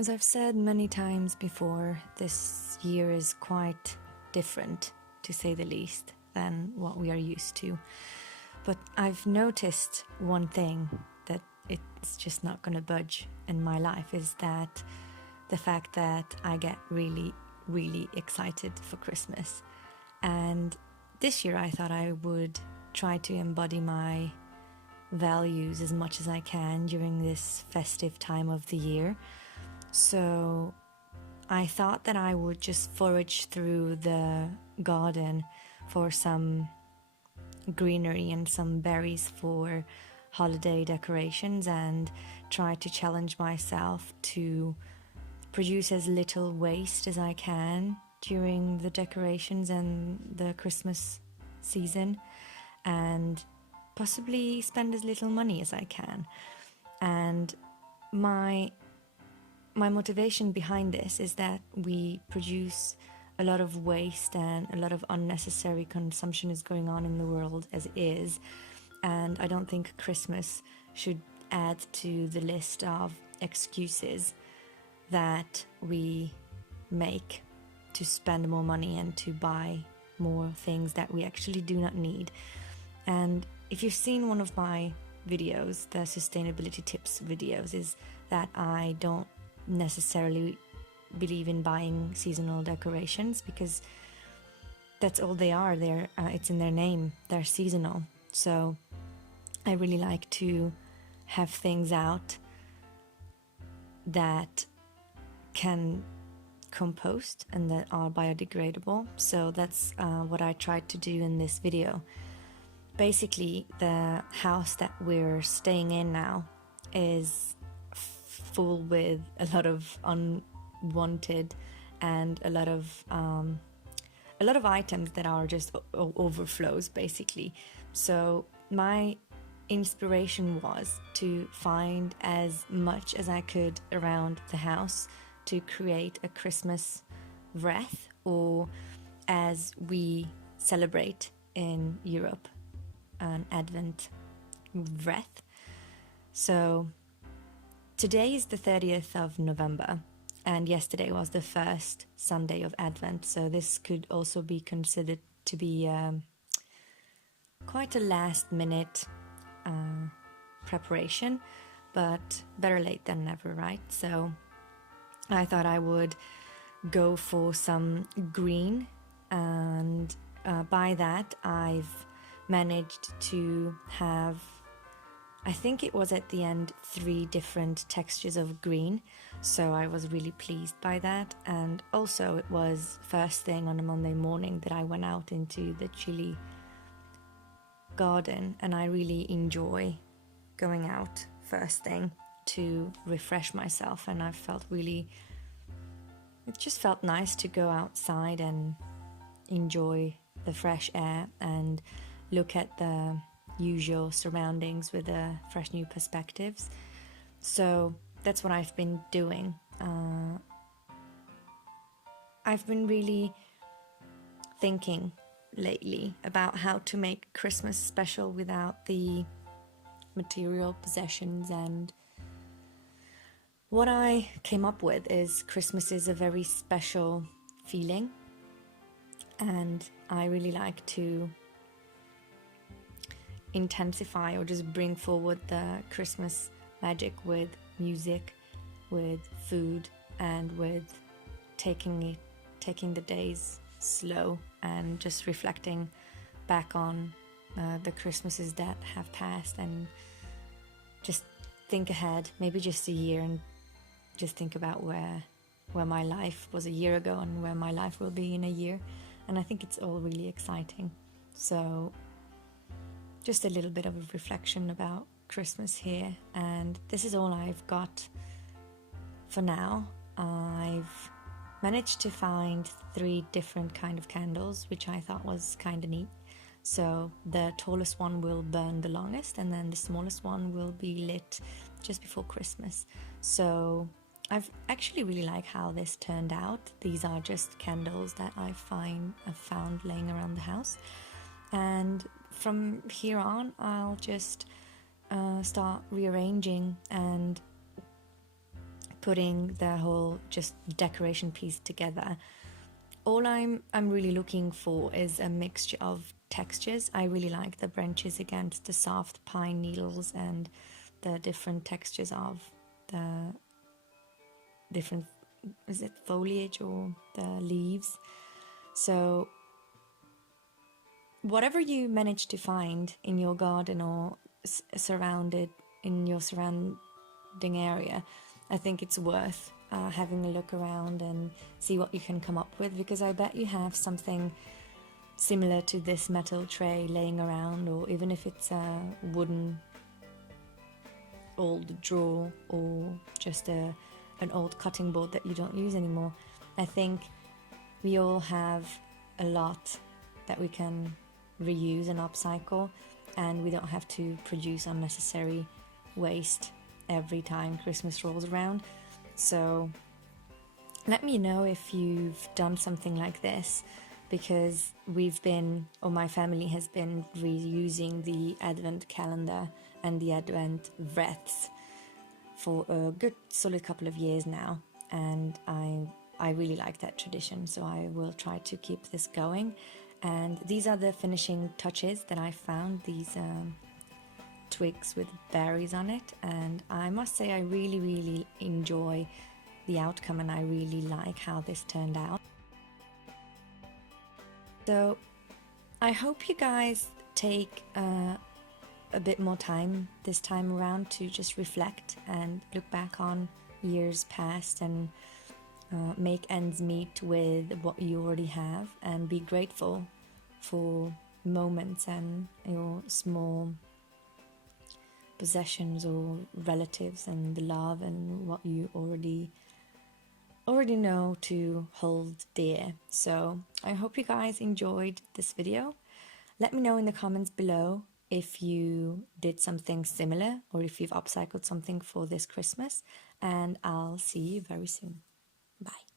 As I've said many times before, this year is quite different, to say the least, than what we are used to. But I've noticed one thing that it's just not going to budge in my life is that the fact that I get really, really excited for Christmas. And this year I thought I would try to embody my values as much as I can during this festive time of the year. So I thought that I would just forage through the garden for some greenery and some berries for holiday decorations and try to challenge myself to produce as little waste as I can during the decorations and the Christmas season, and possibly spend as little money as I can. And my motivation behind this is that we produce a lot of waste and a lot of unnecessary consumption is going on in the world as it is, and I don't think Christmas should add to the list of excuses that we make to spend more money and to buy more things that we actually do not need. And if you've seen one of my videos, the sustainability tips videos, is that I don't necessarily believe in buying seasonal decorations because that's all they are. It's in their name, they're seasonal. So I really like to have things out that can compost and that are biodegradable. So that's what I tried to do in this video. Basically, the house that we're staying in now is full with a lot of unwanted and a lot of items that are just overflows, basically. So my inspiration was to find as much as I could around the house to create a Christmas wreath, or as we celebrate in Europe, an Advent wreath. So today is the 30th of November, and yesterday was the first Sunday of Advent, so this could also be considered to be quite a last-minute preparation, but better late than never, right? So I thought I would go for some green, and by that I've managed to have, I think it was at the end, 3 different textures of green, so I was really pleased by that. And also it was first thing on a Monday morning that I went out into the chili garden, and I really enjoy going out first thing to refresh myself, and I felt really, it just felt nice to go outside and enjoy the fresh air and look at the usual surroundings with fresh new perspectives. So that's what I've been doing. I've been really thinking lately about how to make Christmas special without the material possessions, and what I came up with is Christmas is a very special feeling, and I really like to intensify or just bring forward the Christmas magic with music, with food, and with taking the days slow and just reflecting back on the Christmases that have passed, and just think ahead, maybe just a year, and just think about where my life was a year ago and where my life will be in a year. And I think it's all really exciting. So just a little bit of a reflection about Christmas here, and this is all I've got for now. I've managed to find 3 different kind of candles, which I thought was kind of neat. So the tallest one will burn the longest, and then the smallest one will be lit just before Christmas. So I've actually really like how this turned out. These are just candles that I've found laying around the house, and from here on I'll just start rearranging and putting the whole just decoration piece together, all I'm really looking for is a mixture of textures. I really like the branches against the soft pine needles and the different textures of the different, is it foliage or the leaves? So whatever you manage to find in your garden or surrounded in your surrounding area, I think it's worth having a look around and see what you can come up with, because I bet you have something similar to this metal tray laying around, or even if it's a wooden old drawer or just an old cutting board that you don't use anymore. I think we all have a lot that we can reuse and upcycle, and we don't have to produce unnecessary waste every time Christmas rolls around. So let me know if you've done something like this, because we've been, or my family has been, reusing the Advent calendar and the Advent wreaths for a good solid couple of years now, and I really like that tradition, so I will try to keep this going. And these are the finishing touches that I found, these twigs with berries on it, and I must say I really enjoy the outcome, and I really like how this turned out. So I hope you guys take a bit more time this time around to just reflect and look back on years past and make ends meet with what you already have, and be grateful for moments and your small possessions or relatives and the love and what you already know to hold dear. So I hope you guys enjoyed this video. Let me know in the comments below if you did something similar or if you've upcycled something for this Christmas, and I'll see you very soon. Bye.